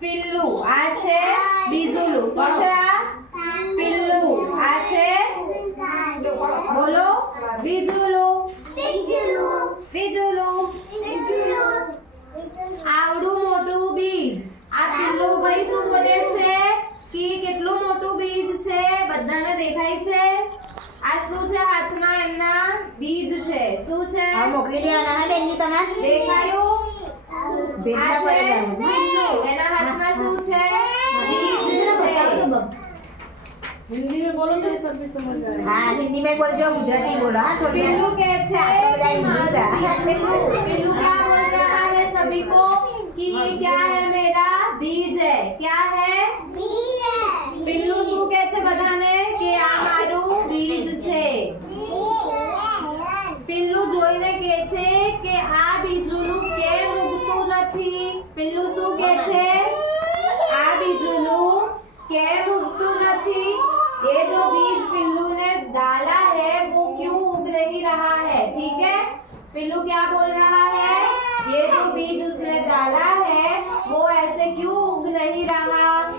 પિલ્લુ આ છે બીજુલું શું છે આ પિલ્લુ આ છે બોલો બીજુલું બીજુલું આવડું મોટું બીજ આ પિલ્લુ ભાઈ શું બોલે છે કે કેટલું મોટું બીજ છે બધાને દેખાય છે આ શું છે હાથમાં એમના બીજ છે શું છે આ મોકલી દેવાના હે બેનની તમાર દેખાયું ભેજના પડે ઘરમાં. પિલ્લુ એના હાથમાં શું છે બીજ છે हिंदी में बोलो तो ये सब भी समझ आएगा। हाँ हिंदी में बोलજો गुजराती बोलो हाँ थोड़ी पिल्लू कैसे पिल्लू क्या बोल रहा है सभी को कि ये क्या है मेरा बीज है क्या है पिल्लू શું કહે છે બધાને કે આ મારું બીજ છે પિલ્લુ જોઈને કહે છે કે આ બીજુલું કેમ ઉગતું નથી પિલ્લુ શું કહે છે આ બીજુલું કેમ उगતું નથી ये जो बीज पिल्लू ने डाला है वो क्यों उग नहीं रहा है ठीक है पिल्लू क्या बोल रहा है ये जो बीज उसने डाला है वो ऐसे क्यों उग नहीं रहा